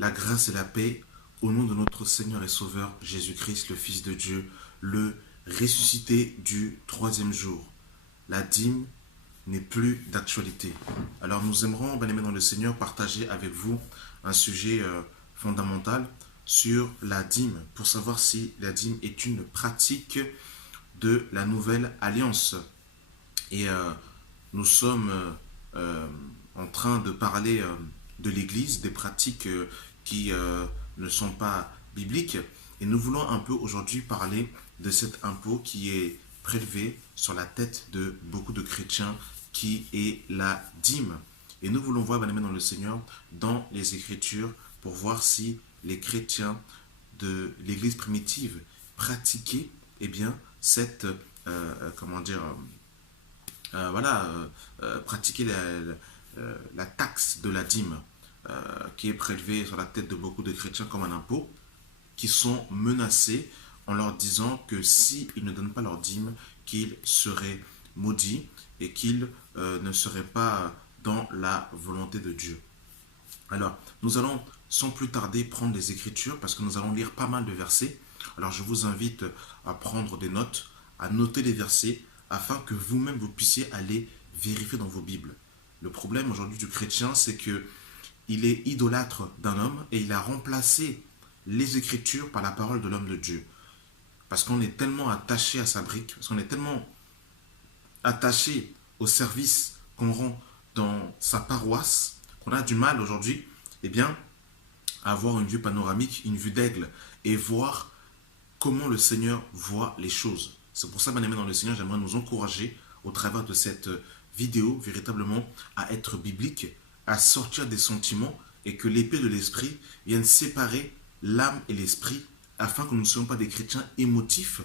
La grâce et la paix au nom de notre Seigneur et Sauveur Jésus-Christ, le Fils de Dieu, le ressuscité du troisième jour. La dîme n'est plus d'actualité. Alors nous aimerons, bien-aimés dans le Seigneur, partager avec vous un sujet fondamental sur la dîme, pour savoir si la dîme est une pratique de la nouvelle alliance. Et nous sommes en train de parler de l'Église, des pratiques qui ne sont pas bibliques. Et nous voulons un peu aujourd'hui parler de cet impôt qui est prélevé sur la tête de beaucoup de chrétiens, qui est la dîme. Et nous voulons voir, bien aimé dans le Seigneur, dans les Écritures, pour voir si les chrétiens de l'Église primitive pratiquaient cette, comment dire, pratiquer la taxe de la dîme qui est prélevée sur la tête de beaucoup de chrétiens comme un impôt, qui sont menacés en leur disant que s'ils ne donnent pas leur dîme, qu'ils seraient maudits et qu'ils ne seraient pas dans la volonté de Dieu. Alors, nous allons sans plus tarder prendre les Écritures parce que nous allons lire pas mal de versets. Alors, je vous invite à prendre des notes, à noter les versets afin que vous-même vous puissiez aller vérifier dans vos Bibles. Le problème aujourd'hui du chrétien, c'est que il est idolâtre d'un homme et il a remplacé les Écritures par la parole de l'homme de Dieu. Parce qu'on est tellement attaché à sa brique, parce qu'on est tellement attaché au service qu'on rend dans sa paroisse, qu'on a du mal aujourd'hui, à avoir une vue panoramique, une vue d'aigle, et voir comment le Seigneur voit les choses. C'est pour ça, bien aimé dans le Seigneur, j'aimerais nous encourager au travers de cette vidéo, véritablement, à être biblique, à sortir des sentiments, et que l'épée de l'esprit vienne séparer l'âme et l'esprit, afin que nous ne soyons pas des chrétiens émotifs,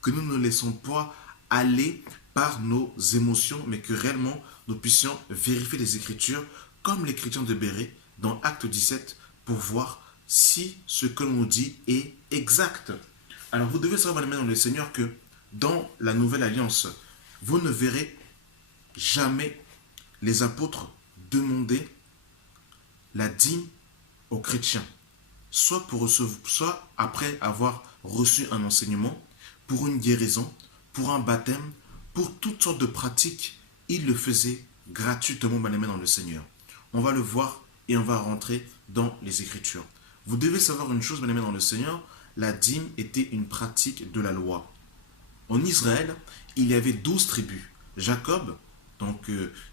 que nous ne laissons pas aller par nos émotions, mais que réellement nous puissions vérifier les Écritures, comme les chrétiens de Bérée, dans Acte 17, pour voir si ce que l'on nous dit est exact. Alors vous devez savoir, bien aimé dans le Seigneur, que dans la Nouvelle Alliance, vous ne verrez jamais les apôtres demander la dîme aux chrétiens, soit après avoir reçu un enseignement, pour une guérison, pour un baptême, pour toutes sortes de pratiques, ils le faisaient gratuitement, bien aimé dans le Seigneur. On va le voir et on va rentrer dans les Écritures. Vous devez savoir une chose, bien aimé dans le Seigneur, la dîme était une pratique de la loi. En Israël, il y avait 12 tribus. Jacob,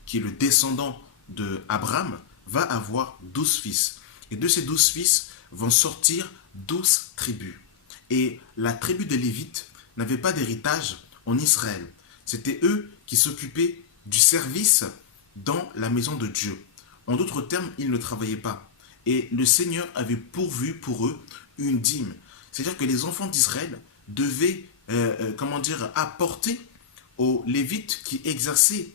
qui est le descendant d'Abraham, va avoir 12 fils. Et de ces 12 fils vont sortir 12 tribus. Et la tribu des Lévites n'avait pas d'héritage en Israël. C'était eux qui s'occupaient du service dans la maison de Dieu. En d'autres termes, ils ne travaillaient pas. Et le Seigneur avait pourvu pour eux une dîme. C'est-à-dire que les enfants d'Israël devaient apporter aux Lévites qui exerçaient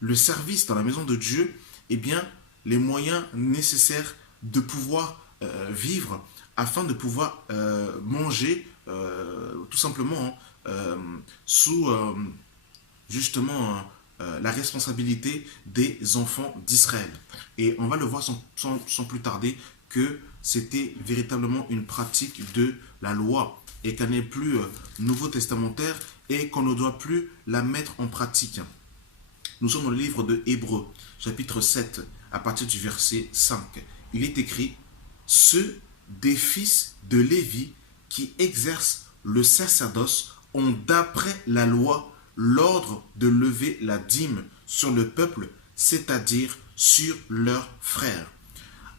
le service dans la maison de Dieu, les moyens nécessaires de pouvoir vivre, afin de pouvoir manger tout simplement sous la responsabilité des enfants d'Israël. Et on va le voir sans plus tarder que c'était véritablement une pratique de la loi et qu'elle n'est plus nouveau testamentaire et qu'on ne doit plus la mettre en pratique. Nous sommes dans le livre de Hébreux, chapitre 7, à partir du verset 5. Il est écrit « Ceux des fils de Lévi qui exercent le sacerdoce ont d'après la loi l'ordre de lever la dîme sur le peuple, c'est-à-dire sur leurs frères. »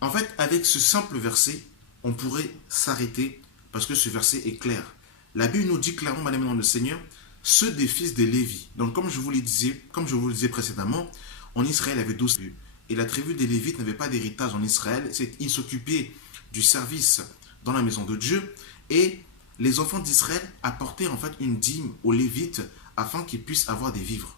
En fait, avec ce simple verset, on pourrait s'arrêter parce que ce verset est clair. La Bible nous dit clairement, madame, dans le Seigneur, ceux des fils de Lévi. Donc, comme je vous le disais précédemment, en Israël, il y avait 12 tribus. Et la tribu des Lévites n'avait pas d'héritage en Israël. Ils s'occupaient du service dans la maison de Dieu. Et les enfants d'Israël apportaient en fait une dîme aux Lévites afin qu'ils puissent avoir des vivres.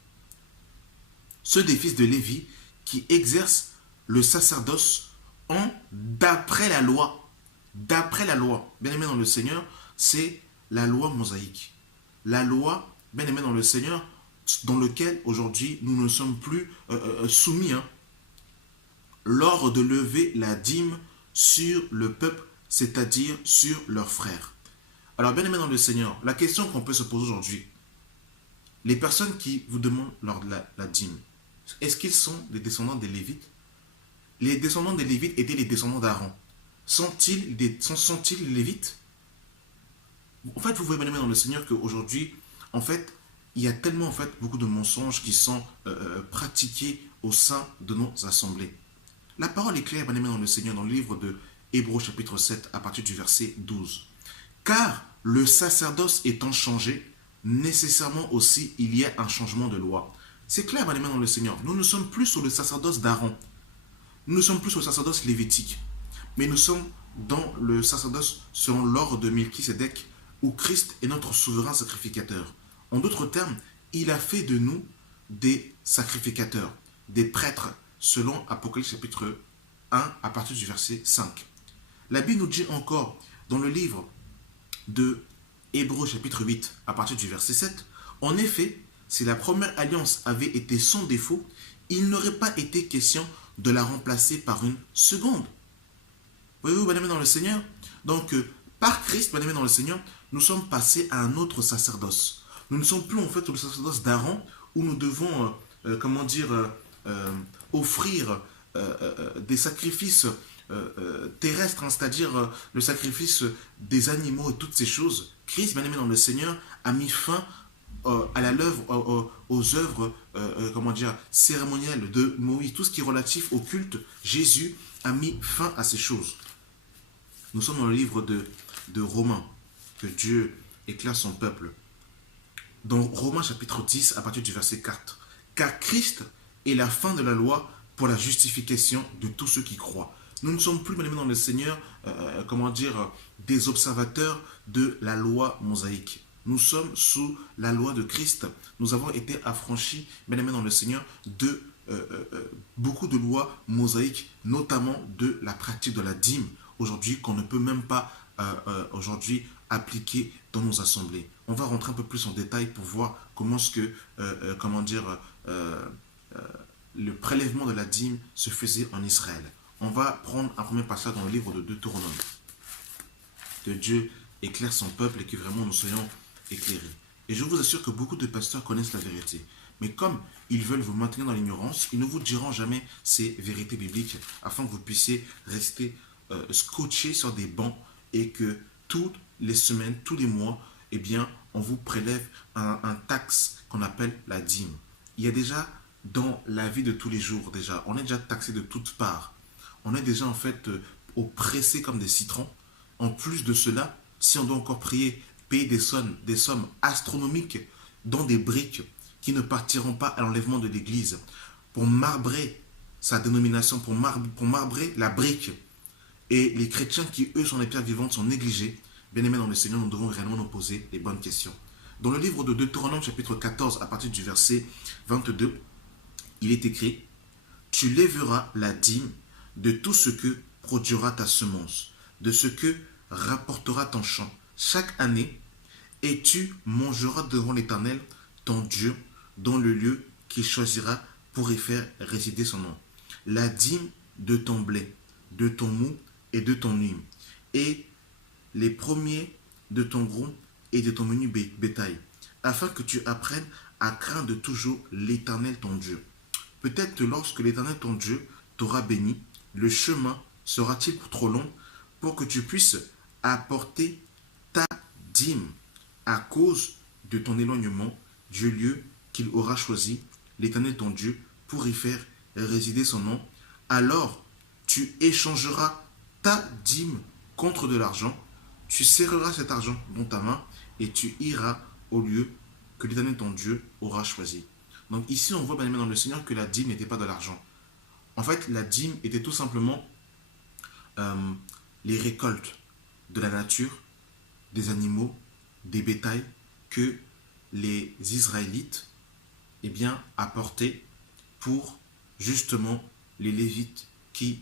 Ceux des fils de Lévi qui exercent le sacerdoce ont d'après la loi. D'après la loi. Bien aimé dans le Seigneur, c'est la loi mosaïque. La loi, bien aimé dans le Seigneur, dans lequel aujourd'hui nous ne sommes plus soumis. L'ordre de lever la dîme sur le peuple, c'est-à-dire sur leurs frères. Alors, bien aimé dans le Seigneur, la question qu'on peut se poser aujourd'hui, les personnes qui vous demandent la dîme, est-ce qu'ils sont des descendants des Lévites? Les descendants des Lévites étaient les descendants d'Aaron. Sont-ils les Lévites? En fait, vous voyez, bien aimé dans le Seigneur, qu'aujourd'hui, en fait, il y a tellement en fait beaucoup de mensonges qui sont pratiqués au sein de nos assemblées. La parole est claire, bien aimé dans le Seigneur, dans le livre de Hébreux chapitre 7, à partir du verset 12. Car le sacerdoce étant changé, nécessairement aussi il y a un changement de loi. C'est clair, bien aimé dans le Seigneur. Nous ne sommes plus sur le sacerdoce d'Aaron. Nous ne sommes plus sur le sacerdoce lévitique. Mais nous sommes dans le sacerdoce selon l'ordre de Melchisédek, où Christ est notre souverain sacrificateur. En d'autres termes, il a fait de nous des sacrificateurs, des prêtres, selon Apocalypse chapitre 1 à partir du verset 5. La Bible nous dit encore dans le livre de Hébreux chapitre 8 à partir du verset 7, en effet, si la première alliance avait été sans défaut, il n'aurait pas été question de la remplacer par une seconde. Voyez-vous, bien aimé dans le Seigneur? Donc, par Christ, bien aimé dans le Seigneur, nous sommes passés à un autre sacerdoce. Nous ne sommes plus en fait au sacerdoce d'Aaron où nous devons, offrir des sacrifices terrestres, hein, c'est-à-dire le sacrifice des animaux et toutes ces choses. Christ, bien aimé dans le Seigneur, a mis fin aux œuvres cérémonielles de Moïse. Tout ce qui est relatif au culte, Jésus a mis fin à ces choses. Nous sommes dans le livre de Romains, que Dieu éclaire son peuple. Dans Romains chapitre 10, à partir du verset 4. Car Christ est la fin de la loi pour la justification de tous ceux qui croient. Nous ne sommes plus, bien aimés dans le Seigneur, des observateurs de la loi mosaïque. Nous sommes sous la loi de Christ. Nous avons été affranchis, bien aimés dans le Seigneur, de beaucoup de lois mosaïques, notamment de la pratique de la dîme, aujourd'hui, qu'on ne peut même pas aujourd'hui appliquer dans nos assemblées. On va rentrer un peu plus en détail pour voir comment est-ce que, le prélèvement de la dîme se faisait en Israël. On va prendre un premier passage dans le livre de Deutéronome. Que Dieu éclaire son peuple et que vraiment nous soyons éclairés. Et je vous assure que beaucoup de pasteurs connaissent la vérité. Mais comme ils veulent vous maintenir dans l'ignorance, ils ne vous diront jamais ces vérités bibliques afin que vous puissiez rester scotchés sur des bancs et que toutes les semaines, tous les mois, eh bien, on vous prélève un taxe qu'on appelle la dîme. Il y a déjà dans la vie de tous les jours, déjà, on est déjà taxé de toutes parts. On est déjà en fait oppressé comme des citrons. En plus de cela, si on doit encore prier, payer des sommes astronomiques dans des briques qui ne partiront pas à l'enlèvement de l'Église, pour marbrer sa dénomination, pour marbrer la brique. Et les chrétiens qui, eux, sont les pierres vivantes, sont négligés. Bien aimés dans le Seigneur, nous devons réellement nous poser les bonnes questions. Dans le livre de Deutéronome, chapitre 14, à partir du verset 22, il est écrit « Tu lèveras la dîme de tout ce que produira ta semence, de ce que rapportera ton champ, chaque année, et tu mangeras devant l'Éternel, ton Dieu, dans le lieu qu'il choisira pour y faire résider son nom. La dîme de ton blé, de ton mou et de ton huile, et les premiers de ton gros et de ton menu bétail, afin que tu apprennes à craindre toujours l'Éternel ton Dieu. Peut-être que lorsque l'Éternel ton Dieu t'aura béni, le chemin sera-t-il trop long pour que tu puisses apporter ta dîme à cause de ton éloignement du lieu qu'il aura choisi, l'Éternel ton Dieu, pour y faire résider son nom. Alors tu échangeras ta dîme contre de l'argent, tu serreras cet argent dans ta main et tu iras au lieu que l'Éternel ton Dieu aura choisi. Donc ici on voit, bien aimé dans le Seigneur, que la dîme n'était pas de l'argent. En fait, la dîme était tout simplement les récoltes de la nature, des animaux, des bétails que les Israélites apportaient pour justement les Lévites qui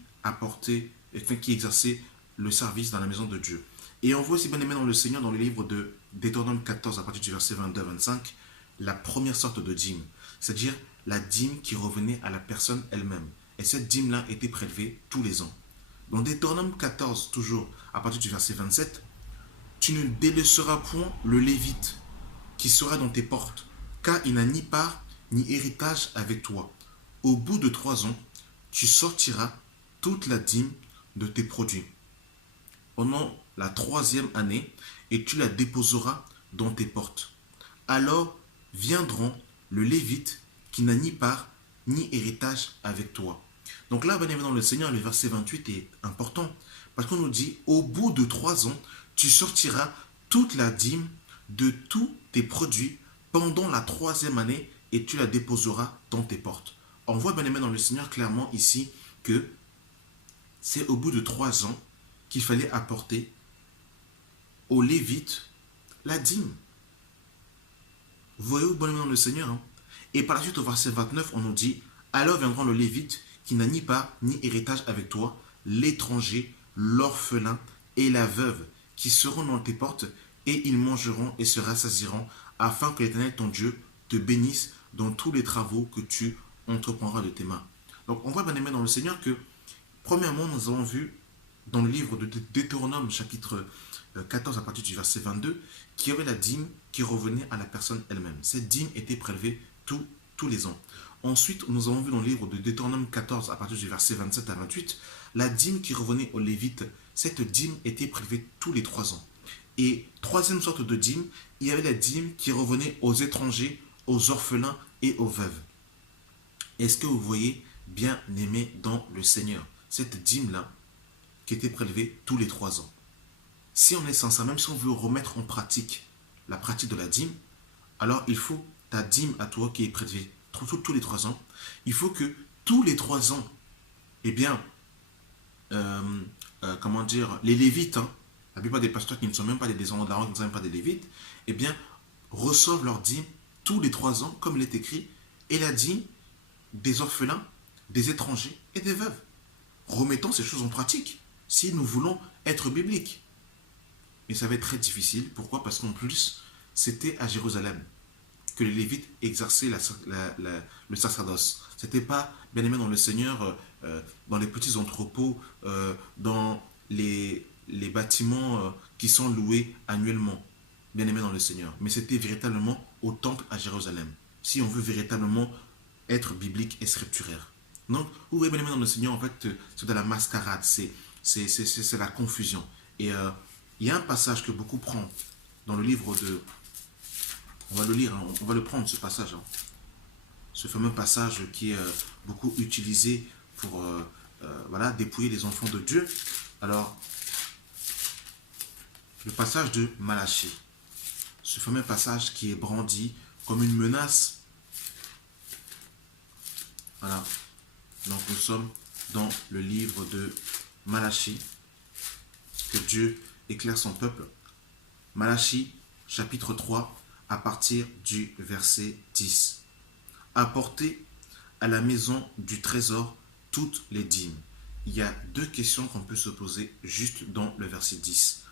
exerçaient le service dans la maison de Dieu. Et on voit aussi, bien aimé dans le Seigneur, dans le livre de Deutéronome 14, à partir du verset 22 à 25, la première sorte de dîme, c'est-à-dire la dîme qui revenait à la personne elle-même. Et cette dîme-là était prélevée tous les ans. Dans Deutéronome 14, toujours, à partir du verset 27, tu ne délaisseras point le Lévite qui sera dans tes portes, car il n'a ni part ni héritage avec toi. Au bout de 3 ans, tu sortiras toute la dîme de tes produits pendant la 3e année, et tu la déposeras dans tes portes. Alors viendront le Lévite qui n'a ni part ni héritage avec toi. Donc là, bien évidemment, le Seigneur, le verset 28 est important, parce qu'on nous dit, au bout de 3 ans, tu sortiras toute la dîme de tous tes produits pendant la 3e année, et tu la déposeras dans tes portes. On voit, bien aimé dans le Seigneur, clairement ici que c'est au bout de 3 ans qu'il fallait apporter aux Lévites la dîme. Vous voyez où, bien aimé dans le Seigneur, hein? Et par la suite, au verset 29, on nous dit, alors viendront le Lévite qui n'a ni part ni héritage avec toi, l'étranger, l'orphelin et la veuve, qui seront dans tes portes, et ils mangeront et se rassasieront, afin que l'Éternel ton Dieu te bénisse dans tous les travaux que tu entreprendras de tes mains. Donc on voit, bien aimé dans le Seigneur, que premièrement, nous avons vu dans le livre de Deutéronome, chapitre 14, à partir du verset 22, qu'il y avait la dîme qui revenait à la personne elle-même. Cette dîme était prélevée tous les ans. Ensuite, nous avons vu dans le livre de Deutéronome 14, à partir du verset 27 à 28, la dîme qui revenait aux Lévites. Cette dîme était prélevée tous les 3 ans. Et troisième sorte de dîme, il y avait la dîme qui revenait aux étrangers, aux orphelins et aux veuves. Est-ce que vous voyez, bien aimé dans le Seigneur, cette dîme-là qui était prélevée tous les 3 ans? Si on est sincère, même si on veut remettre en pratique la pratique de la dîme, alors il faut ta dîme à toi qui est prélevée tous les 3 ans. Il faut que tous les 3 ans, eh bien, comment dire, les Lévites, hein, la plupart des pasteurs qui ne sont même pas des descendants d'Aaron, qui ne sont même pas des Lévites, eh bien, reçoivent leur dîme tous les 3 ans, comme il est écrit, et la dîme des orphelins, des étrangers et des veuves. Remettons ces choses en pratique, si nous voulons être bibliques. Mais ça va être très difficile. Pourquoi? Parce qu'en plus, c'était à Jérusalem que les Lévites exerçaient le sacerdoce. Ce n'était pas, bien aimé dans le Seigneur, dans les petits entrepôts, dans les bâtiments qui sont loués annuellement, bien aimé dans le Seigneur. Mais c'était véritablement au temple à Jérusalem, si on veut véritablement être biblique et scripturaire. Donc, vous voyez, bien aimé dans le Seigneur, en fait, c'est de la mascarade, c'est la confusion. Et il y a un passage que beaucoup prennent dans le livre de... On va le lire, hein, on va le prendre, ce passage. Hein. Ce fameux passage qui est beaucoup utilisé pour voilà, dépouiller les enfants de Dieu. Alors, le passage de Malachie. Ce fameux passage qui est brandi comme une menace. Voilà. Donc nous sommes dans le livre de Malachie. Que Dieu éclaire son peuple. Malachie, chapitre 3, à partir du verset 10. Apportez à la maison du trésor toutes les dîmes. Il y a 2 questions qu'on peut se poser juste dans le verset 10.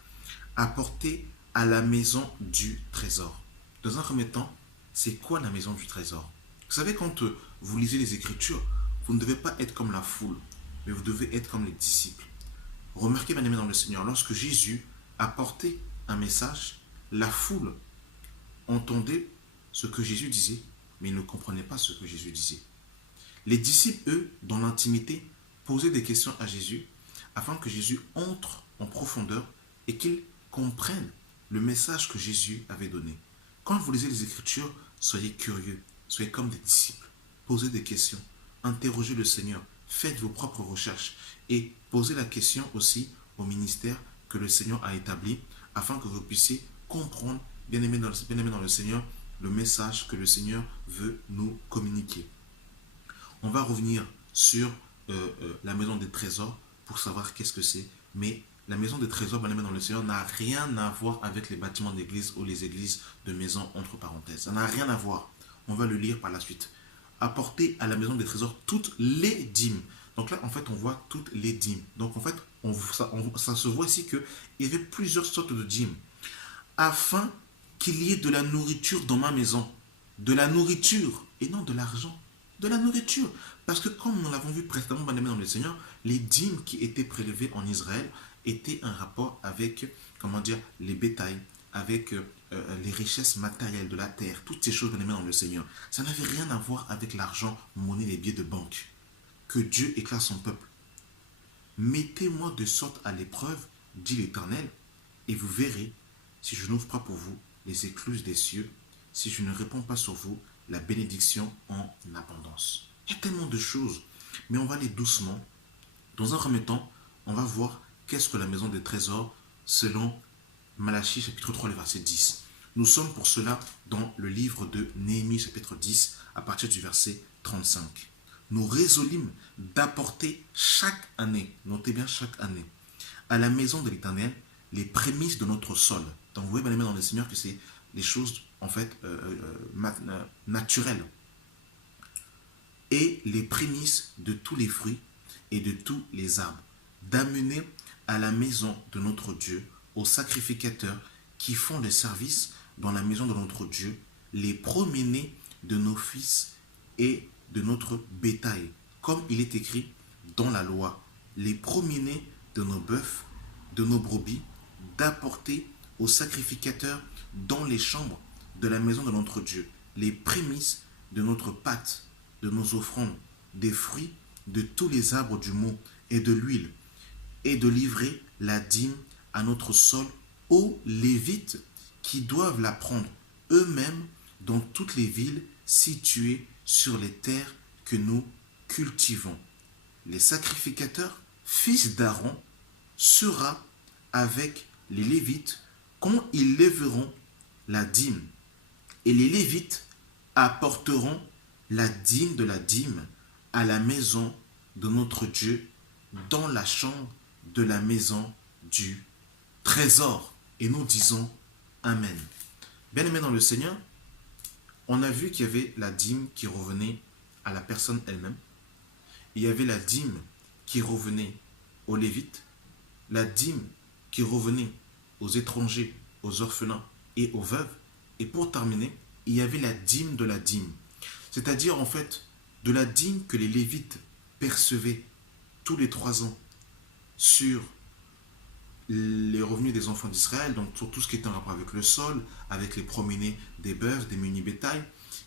Apportez à la maison du trésor. Dans un premier temps, c'est quoi la maison du trésor? Vous savez, quand vous lisez les Écritures, vous ne devez pas être comme la foule, mais vous devez être comme les disciples. Remarquez, bien aimé dans le Seigneur, lorsque Jésus apportait un message, la foule entendait ce que Jésus disait, mais ils ne comprenaient pas ce que Jésus disait. Les disciples, eux, dans l'intimité, posaient des questions à Jésus afin que Jésus entre en profondeur et qu'ils comprennent le message que Jésus avait donné. Quand vous lisez les Écritures, soyez curieux, soyez comme des disciples, posez des questions, interrogez le Seigneur, faites vos propres recherches et posez la question aussi au ministère que le Seigneur a établi afin que vous puissiez comprendre, bien aimé dans le Seigneur, le message que le Seigneur veut nous communiquer. On va revenir sur la maison des trésors pour savoir qu'est-ce que c'est, mais la maison des trésors, bien aimé dans le Seigneur, n'a rien à voir avec les bâtiments d'église ou les églises de maison entre parenthèses. Ça n'a rien à voir. On va le lire par la suite. Apportez à la maison des trésors toutes les dîmes. Donc là, en fait, on voit toutes les dîmes. Donc en fait, ça se voit ici qu'il y avait plusieurs sortes de dîmes. Afin qu'il y ait de la nourriture dans ma maison. De la nourriture et non de l'argent. De la nourriture. Parce que comme nous l'avons vu précédemment, bien aimé dans le Seigneur, les dîmes qui étaient prélevées en Israël étaient un rapport avec, comment dire, les bétails, avec les richesses matérielles de la terre, toutes ces choses, bien aimés dans le Seigneur. Ça n'avait rien à voir avec l'argent, monnaie, les billets de banque. Que Dieu éclaire son peuple. Mettez-moi de sorte à l'épreuve, dit l'Éternel, et vous verrez si je n'ouvre pas pour vous les écluses des cieux, si je ne réponds pas sur vous la bénédiction en abondance. Il y a tellement de choses, mais on va aller doucement. Dans un premier temps, on va voir qu'est-ce que la maison des trésors selon Malachie chapitre 3, le verset 10. Nous sommes pour cela dans le livre de Néhémie chapitre 10 à partir du verset 35. Nous résolûmes d'apporter chaque année, notez bien chaque année, à la maison de l'Éternel les prémices de notre sol. Donc vous voyez, bien aimé dans le Seigneur, que c'est les choses en fait naturelles. Et les prémices de tous les fruits et de tous les arbres. D'amener à la maison de notre Dieu, aux sacrificateurs qui font le service dans la maison de notre Dieu, les premiers-nés de nos fils et de notre bétail, comme il est écrit dans la loi, les premiers-nés de nos bœufs, de nos brebis, d'apporter aux sacrificateurs dans les chambres de la maison de notre Dieu, les prémices de notre pâte, de nos offrandes, des fruits de tous les arbres du mont et de l'huile, et de livrer la dîme à notre sol aux Lévites qui doivent la prendre eux-mêmes dans toutes les villes situées sur les terres que nous cultivons. Les sacrificateurs, fils d'Aaron, sera avec les Lévites quand ils lèveront la dîme. Et les Lévites apporteront la dîme de la dîme à la maison de notre Dieu dans la chambre de la maison du trésor. Et nous disons Amen. Bien-aimés dans le Seigneur, on a vu qu'il y avait la dîme qui revenait à la personne elle-même. Il y avait la dîme qui revenait aux Lévites, la dîme qui revenait aux étrangers, aux orphelins et aux veuves. Et pour terminer, il y avait la dîme de la dîme. C'est-à-dire en fait de la dîme que les Lévites percevaient tous les 3 ans sur les revenus des enfants d'Israël, donc sur tout ce qui était en rapport avec le sol, avec les premiers-nés des bœufs, des munis bétail.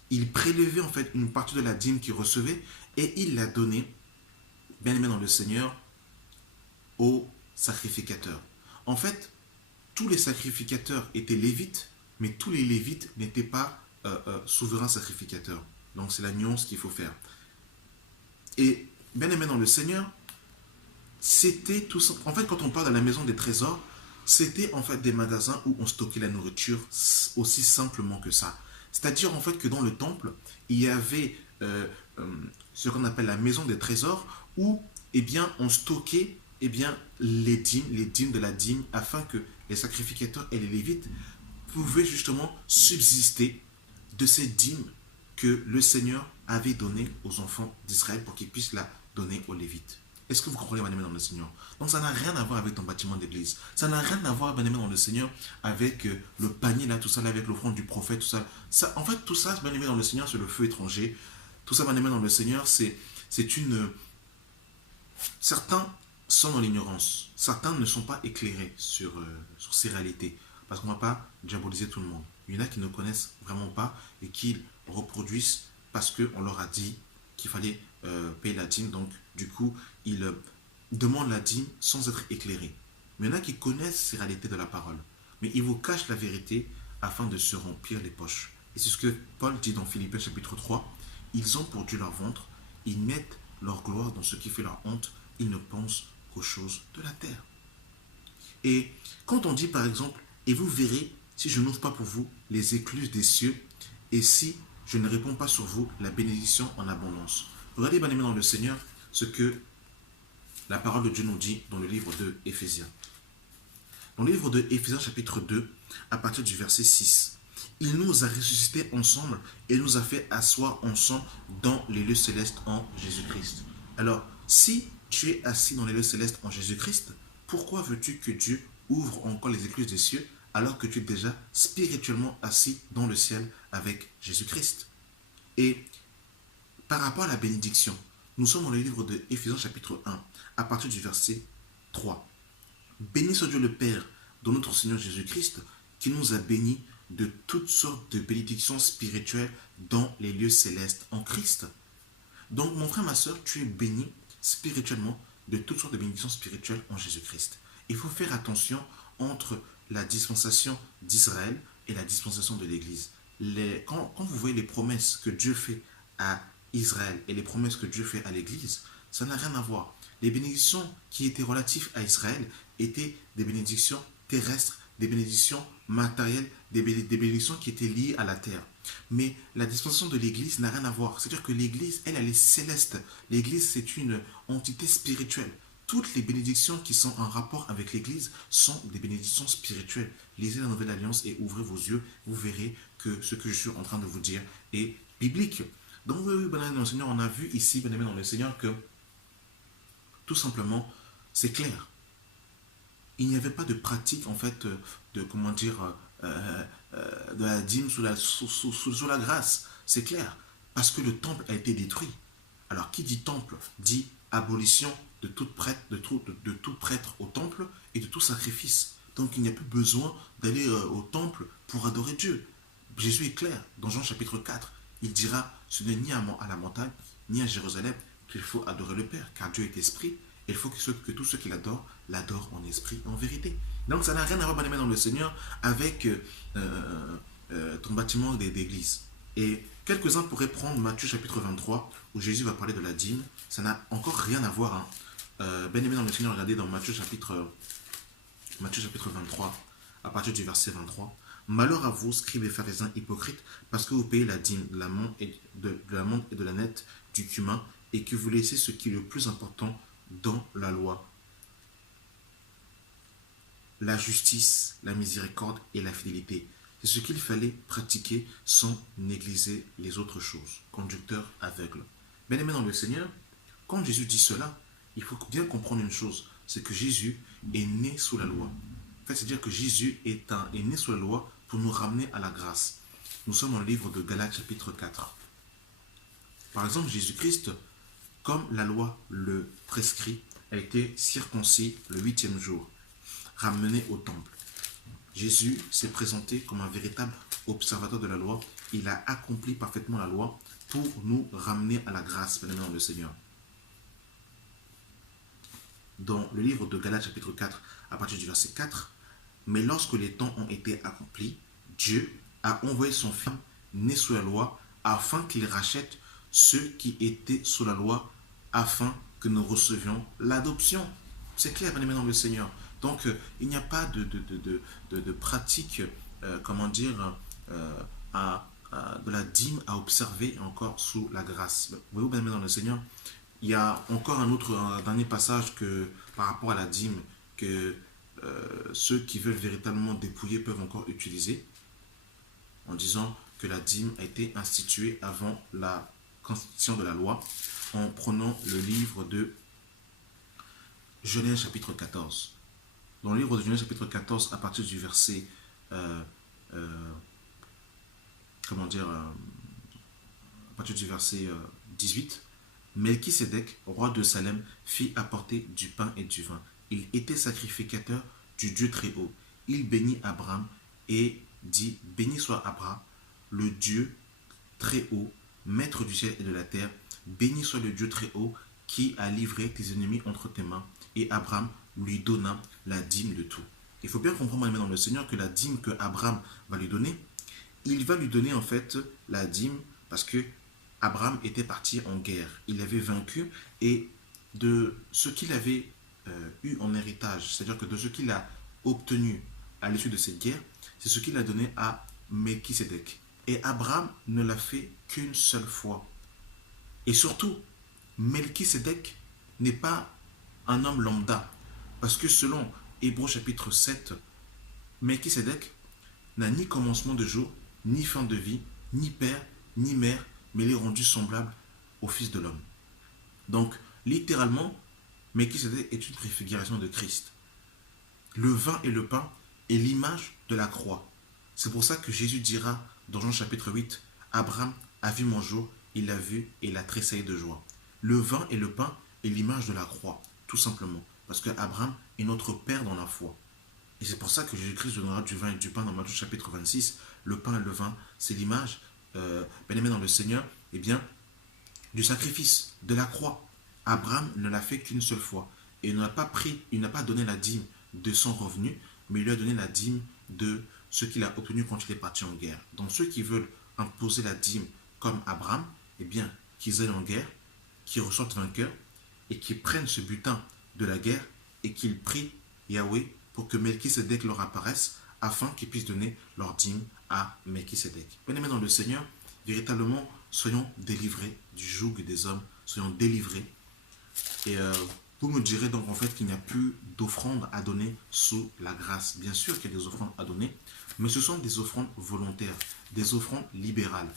Ils prélevaient en fait une partie de la dîme qu'ils recevaient et ils la donnaient, bien aimé dans le Seigneur, aux sacrificateurs. En fait, tous les sacrificateurs étaient lévites, mais tous les lévites n'étaient pas souverains sacrificateurs. Donc c'est la nuance qu'il faut faire. Et bien aimé dans le Seigneur, c'était tout ça. En fait, quand on parle de la maison des trésors, c'était en fait des magasins où on stockait la nourriture aussi simplement que ça. C'est-à-dire en fait que dans le temple, il y avait ce qu'on appelle la maison des trésors où eh bien, on stockait eh bien, les dîmes de la dîme afin que les sacrificateurs et les lévites pouvaient justement subsister de ces dîmes que le Seigneur avait données aux enfants d'Israël pour qu'ils puissent la donner aux lévites. Est-ce que vous comprenez, bien aimé dans le Seigneur? Donc ça n'a rien à voir avec ton bâtiment d'église. Ça n'a rien à voir, bien aimé dans le Seigneur, avec le panier, là, tout ça, là, avec l'offrande du prophète, tout ça. En fait, tout ça, bien aimé dans le Seigneur, c'est le feu étranger. Tout ça, bien aimé dans le Seigneur, c'est une... Certains sont dans l'ignorance. Certains ne sont pas éclairés sur ces réalités. Parce qu'on ne va pas diaboliser tout le monde. Il y en a qui ne connaissent vraiment pas et qui reproduisent parce qu'on leur a dit qu'il fallait payer la dîme. Donc, du coup, ils demandent la dîme sans être éclairés. Mais il y en a qui connaissent ces réalités de la parole. Mais ils vous cachent la vérité afin de se remplir les poches. Et c'est ce que Paul dit dans Philippiens chapitre 3. Ils ont pour Dieu leur ventre. Ils mettent leur gloire dans ce qui fait leur honte. Ils ne pensent qu'aux choses de la terre. Et quand on dit par exemple, et vous verrez si je n'ouvre pas pour vous les écluses des cieux, et si je ne réponds pas sur vous la bénédiction en abondance. Regardez, bien aimé dans le Seigneur, ce que la parole de Dieu nous dit dans le livre de Éphésiens. Dans le livre de Éphésiens chapitre 2, à partir du verset 6, il nous a ressuscités ensemble et nous a fait asseoir ensemble dans les lieux célestes en Jésus-Christ. Alors, si tu es assis dans les lieux célestes en Jésus-Christ, pourquoi veux-tu que Dieu ouvre encore les écluses des cieux alors que tu es déjà spirituellement assis dans le ciel avec Jésus-Christ? Et par rapport à la bénédiction, Nous sommes dans le livre de Éphésiens chapitre 1, à partir du verset 3. Béni soit Dieu le Père de notre Seigneur Jésus-Christ, qui nous a bénis de toutes sortes de bénédictions spirituelles dans les lieux célestes en Christ. Donc mon frère, ma soeur, tu es béni spirituellement de toutes sortes de bénédictions spirituelles en Jésus-Christ. Il faut faire attention entre la dispensation d'Israël et la dispensation de l'Église. Quand vous voyez les promesses que Dieu fait à Israël et les promesses que Dieu fait à l'Église, ça n'a rien à voir. Les bénédictions qui étaient relatives à Israël étaient des bénédictions terrestres, des bénédictions matérielles, des bénédictions qui étaient liées à la terre. Mais la dispensation de l'Église n'a rien à voir. C'est-à-dire que l'Église, elle est céleste. L'Église, c'est une entité spirituelle. Toutes les bénédictions qui sont en rapport avec l'Église sont des bénédictions spirituelles. Lisez la Nouvelle Alliance et ouvrez vos yeux. Vous verrez que ce que je suis en train de vous dire est biblique. Donc, oui, bien aimé dans le Seigneur, on a vu ici, bien aimé dans le Seigneur, que tout simplement, c'est clair. Il n'y avait pas de pratique, en fait, de, comment dire, de la dîme sous la grâce. C'est clair. Parce que le temple a été détruit. Alors, qui dit temple dit abolition de tout prêtre, de tout prêtre au temple et de tout sacrifice. Donc, il n'y a plus besoin d'aller au temple pour adorer Dieu. Jésus est clair. Dans Jean chapitre 4, il dira, ce n'est ni à la montagne, ni à Jérusalem qu'il faut adorer le Père, car Dieu est esprit, et il faut que tous ceux qui l'adorent en esprit et en vérité. Donc ça n'a rien à voir, bien aimé dans le Seigneur, avec ton bâtiment d'église. Et quelques-uns pourraient prendre Matthieu chapitre 23, où Jésus va parler de la dîme. Ça n'a encore rien à voir. Bien aimé dans le Seigneur, regardez dans Matthieu chapitre 23, à partir du verset 23. Malheur à vous, scribes et pharisiens hypocrites, parce que vous payez la dîme de l'amande et de la nette, du cumin, et que vous laissez ce qui est le plus important dans la loi: la justice, la miséricorde et la fidélité. C'est ce qu'il fallait pratiquer sans négliger les autres choses. Conducteur aveugle. Bien aimé dans le Seigneur, quand Jésus dit cela, il faut bien comprendre une chose, c'est que Jésus est né sous la loi. En fait, c'est-à-dire que Jésus est né sous la loi pour nous ramener à la grâce. Nous sommes dans le livre de Galates chapitre 4. Par exemple, Jésus-Christ, comme la loi le prescrit, a été circoncis le 8e jour, ramené au temple. Jésus s'est présenté comme un véritable observateur de la loi. Il a accompli parfaitement la loi pour nous ramener à la grâce, bien aimé dans le Seigneur. Dans le livre de Galates chapitre 4, à partir du verset 4, mais lorsque les temps ont été accomplis, Dieu a envoyé son Fils né sous la loi afin qu'il rachète ceux qui étaient sous la loi, afin que nous recevions l'adoption. C'est clair, bien aimé dans le Seigneur. Donc, il n'y a pas de pratique, de la dîme à observer encore sous la grâce. Voyez-vous, bien aimé dans le Seigneur, il y a encore un dernier passage par rapport à la dîme que ceux qui veulent véritablement dépouiller peuvent encore utiliser, en disant que la dîme a été instituée avant la constitution de la loi, en prenant le livre de Genèse chapitre 14. Dans le livre de Genèse chapitre 14, à partir du verset à partir du verset 18, Melchisédek, roi de Salem, fit apporter du pain et du vin. Il était sacrificateur du Dieu très haut. Il bénit Abraham et dit: béni soit Abraham, le Dieu très haut, maître du ciel et de la terre. Béni soit le Dieu très haut qui a livré tes ennemis entre tes mains. Et Abraham lui donna la dîme de tout. Il faut bien comprendre dans le Seigneur que la dîme que Abraham va lui donner, il va lui donner en fait la dîme parce que Abraham était parti en guerre. Il avait vaincu, et de ce qu'il avait eu en héritage, c'est-à-dire que de ce qu'il a obtenu à l'issue de cette guerre, c'est ce qu'il a donné à Melchisédek. Et Abraham ne l'a fait qu'une seule fois. Et surtout, Melchisédek n'est pas un homme lambda. Parce que selon Hébreux chapitre 7, Melchisédek n'a ni commencement de jour, ni fin de vie, ni père, ni mère, mais il est rendu semblable au Fils de l'homme. Donc, littéralement, Melchisédek est une préfiguration de Christ. Le vin et le pain est l'image de la croix. C'est pour ça que Jésus dira dans Jean chapitre 8, Abraham a vu mon jour, il l'a vu et il a tressailli de joie. Le vin et le pain est l'image de la croix, tout simplement. Parce que Abraham est notre père dans la foi. Et c'est pour ça que Jésus-Christ donnera du vin et du pain dans Matthieu chapitre 26. Le pain et le vin, c'est l'image, bien aimé dans le Seigneur, eh bien, du sacrifice, de la croix. Abraham ne l'a fait qu'une seule fois. Et il n'a pas donné la dîme de son revenu, mais il lui a donné la dîme de ce qu'il a obtenu quand il est parti en guerre. Donc ceux qui veulent imposer la dîme comme Abraham, eh bien, qu'ils aillent en guerre, qu'ils ressortent vainqueurs et qu'ils prennent ce butin de la guerre et qu'ils prient Yahweh pour que Melchisedec leur apparaisse afin qu'ils puissent donner leur dîme à Melchisedec. Bien-aimés dans le Seigneur, véritablement, soyons délivrés du joug des hommes, soyons délivrés. Et vous me direz donc en fait qu'il n'y a plus d'offrandes à donner sous la grâce. Bien sûr qu'il y a des offrandes à donner, mais ce sont des offrandes volontaires, des offrandes libérales.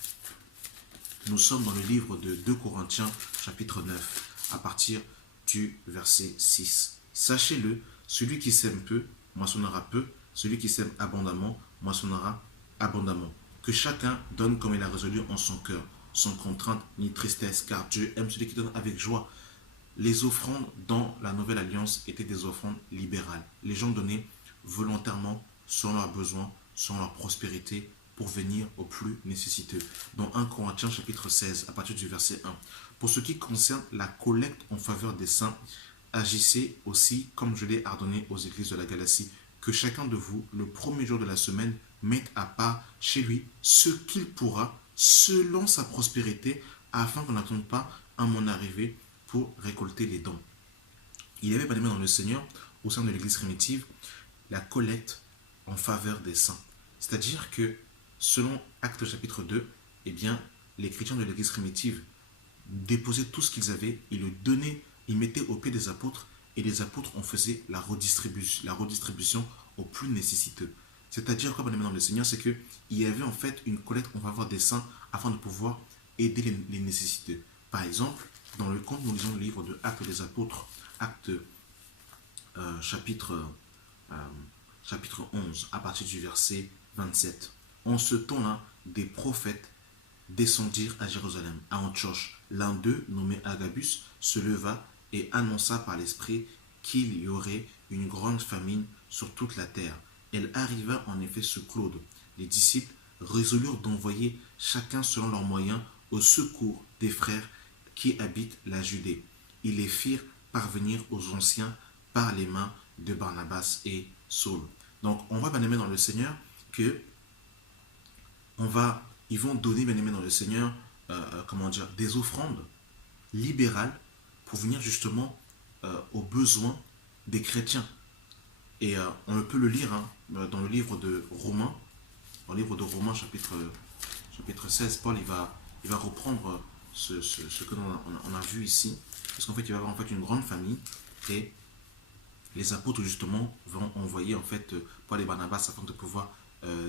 Nous sommes dans le livre de 2 Corinthiens, chapitre 9, à partir du verset 6. Sachez-le, celui qui sème peu, moissonnera peu, celui qui sème abondamment, moissonnera abondamment. Que chacun donne comme il a résolu en son cœur, sans contrainte ni tristesse, car Dieu aime celui qui donne avec joie. Les offrandes dans la nouvelle alliance étaient des offrandes libérales. Les gens donnaient volontairement selon leurs besoins, selon leur prospérité, pour venir aux plus nécessiteux. Dans 1 Corinthiens chapitre 16, à partir du verset 1. Pour ce qui concerne la collecte en faveur des saints, agissez aussi comme je l'ai ordonné aux églises de la Galatie, que chacun de vous, le premier jour de la semaine, mette à part chez lui ce qu'il pourra, selon sa prospérité, afin qu'on n'attende pas à mon arrivée pour récolter les dons. Il y avait pas dans le Seigneur, au sein de l'église primitive, la collecte en faveur des saints. C'est-à-dire que, selon Actes chapitre 2, eh bien, les chrétiens de l'église primitive déposaient tout ce qu'ils avaient, ils le donnaient, ils mettaient au pied des apôtres, et les apôtres en faisaient la redistribution aux plus nécessiteux. C'est-à-dire quoi, dans le Seigneur, c'est qu'il y avait en fait une collecte en faveur des saints afin de pouvoir aider les nécessiteux. Par exemple, dans le quand nous lisons le livre de Actes des Apôtres, Actes chapitre 11, à partir du verset 27. En ce temps-là, des prophètes descendirent à Jérusalem, à Antioche. L'un d'eux, nommé Agabus, se leva et annonça par l'Esprit qu'il y aurait une grande famine sur toute la terre. Elle arriva en effet sous Claude. Les disciples résolurent d'envoyer chacun selon leurs moyens au secours des frères qui habitent la Judée. Ils les firent parvenir aux anciens par les mains de Barnabas et Saul. Donc on voit, bien aimé dans le Seigneur, que ils vont donner, bien aimé dans le Seigneur, des offrandes libérales pour venir justement aux besoins des chrétiens. Et on peut le lire dans le livre de Romains, dans le livre de Romains chapitre 16, Paul il va reprendre ce que on a vu ici, parce qu'en fait il va y avoir en fait une grande famille et les apôtres justement vont envoyer en fait Paul et Barnabas afin de pouvoir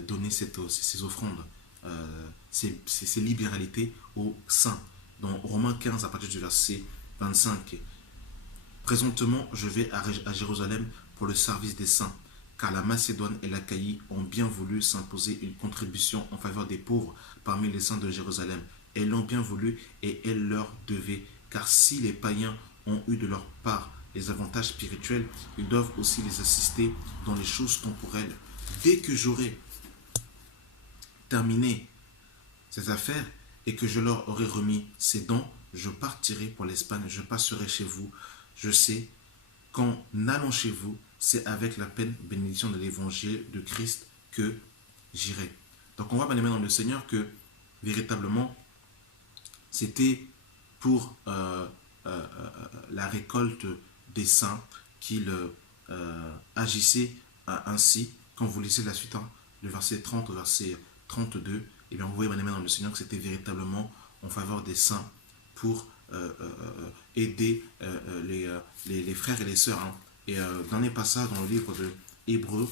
donner ces offrandes, ces libéralités aux saints. Dans Romains 15 à partir du verset 25, présentement je vais à Jérusalem pour le service des saints, car la Macédoine et l'Achaïe ont bien voulu s'imposer une contribution en faveur des pauvres parmi les saints de Jérusalem. Elles l'ont bien voulu et elles leur devaient, car si les païens ont eu de leur part les avantages spirituels, ils doivent aussi les assister dans les choses temporelles. Dès que j'aurai terminé ces affaires et que je leur aurai remis ces dons, je partirai pour l'Espagne, je passerai chez vous. Je sais qu'en allant chez vous, c'est avec la pleine bénédiction de l'évangile de Christ que j'irai. Donc on voit, bien aimé dans le Seigneur, que véritablement c'était pour la récolte des saints qu'il agissait ainsi. Quand vous lisez la suite, le verset 30 au verset 32, et bien vous voyez, bien aimé dans le Seigneur, que c'était véritablement en faveur des saints pour aider les frères et les sœurs. Et dans les passages dans le livre de Hébreux,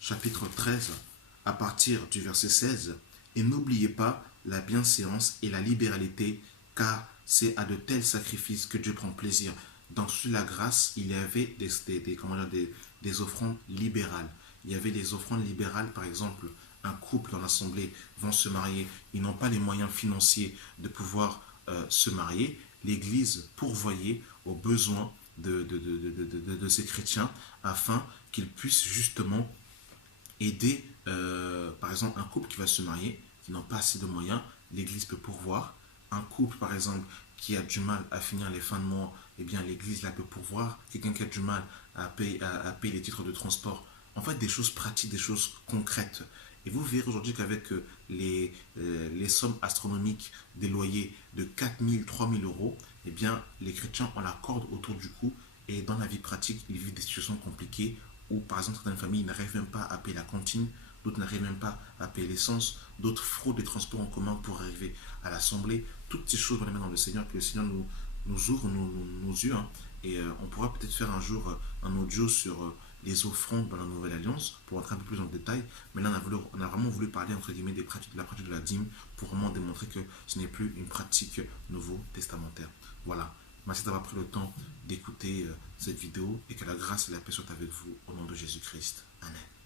chapitre 13, à partir du verset 16, et n'oubliez pas la bienséance et la libéralité, car c'est à de tels sacrifices que Dieu prend plaisir. Dans la grâce, il y avait des offrandes libérales. Il y avait des offrandes libérales, par exemple, un couple dans l'assemblée vont se marier, ils n'ont pas les moyens financiers de pouvoir se marier, l'Église pourvoyait aux besoins de ces chrétiens afin qu'ils puissent justement aider, par exemple, un couple qui va se marier, qui n'ont pas assez de moyens, l'Église peut pourvoir. Un couple, par exemple, qui a du mal à finir les fins de mois, eh bien, l'Église là peut pourvoir. Quelqu'un qui a du mal à payer les titres de transport. En fait, des choses pratiques, des choses concrètes. Et vous verrez aujourd'hui qu'avec les sommes astronomiques des loyers de 4 000, 3 000 euros, eh bien, les chrétiens ont la corde autour du cou et dans la vie pratique, ils vivent des situations compliquées où, par exemple, certaines familles n'arrivent même pas à payer la cantine, d'autres n'arrivent même pas à payer l'essence, d'autres fraudent les transports en commun pour arriver à l'assemblée. Toutes ces choses, on les met dans le Seigneur, que le Seigneur nous ouvre nos yeux. Hein. Et on pourra peut-être faire un jour un audio sur les offrandes dans la Nouvelle Alliance pour entrer un peu plus dans le détail. Mais là, on a vraiment voulu parler, entre guillemets, de la pratique de la dîme pour vraiment démontrer que ce n'est plus une pratique nouveau-testamentaire. Voilà. Merci d'avoir pris le temps d'écouter cette vidéo et que la grâce et la paix soient avec vous au nom de Jésus-Christ. Amen.